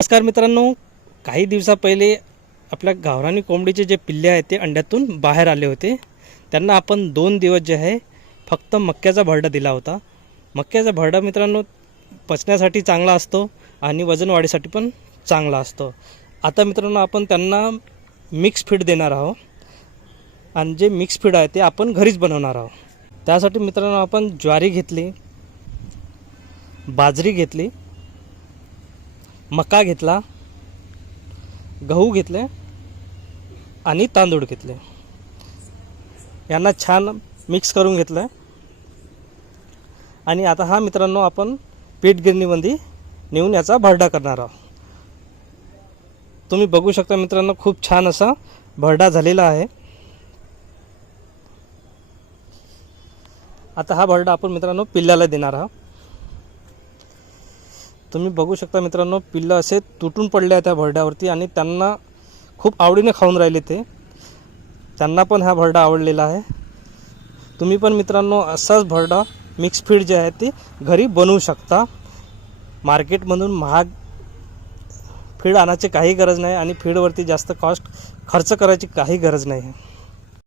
नमस्कार मित्रांनो, काही दिवसा पहिले आपल्या गावरानी कोंबडीचे जे पिल्ले आहेत ते अंड्यातून बाहेर आले होते. त्यांना आपण 2 दिवस जे आहे फक्त मक्याचा भरडा दिला होता. मक्याचा भरडा मित्रांनो पचण्यासाठी चांगला असतो आणि वजन वाढीसाठी पण चांगला असतो. आता मित्रांनो आपण त्यांना मिक्स फीड देणार आहोत आणि जे मिक्स फीड आहे ते आपण घरीच बनवणार आहोत. त्यासाठी मित्रांनो आपण ज्वारी घेतली, बाजरी घेतली, मका घेतला, गहू घेतले आणि तांदूळ घेतले. यांना छान मिक्स करून घेतलं आणि आता हा मित्रांनो आपण पीठ गिरणीमध्ये नेऊन याचा भरडा करणार आहोत. तुम्ही बघू शकता मित्रांनो, खूप छान असा भरडा झालेला आहे. आता हा भरडा आपण मित्रांनो पिल्लाला देणार आहोत. तुम्ही बघू शकता मित्रांनो, पिल्लं असे तुटून पडले आहेत त्या भरड्यावरती आणि त्यांना खूप आवडीने खाऊन राहिले. त्यांना पण हा भरडा आवडलेला आहे. तुम्ही पण मित्रांनो असाच भरडा मिक्स फीड जे आहे ते घरी बनवू शकता. मार्केटमधून महाग फीड आणायची काही गरज नाही आणि फीडवरती जास्त खर्च करायची काही गरज नाही.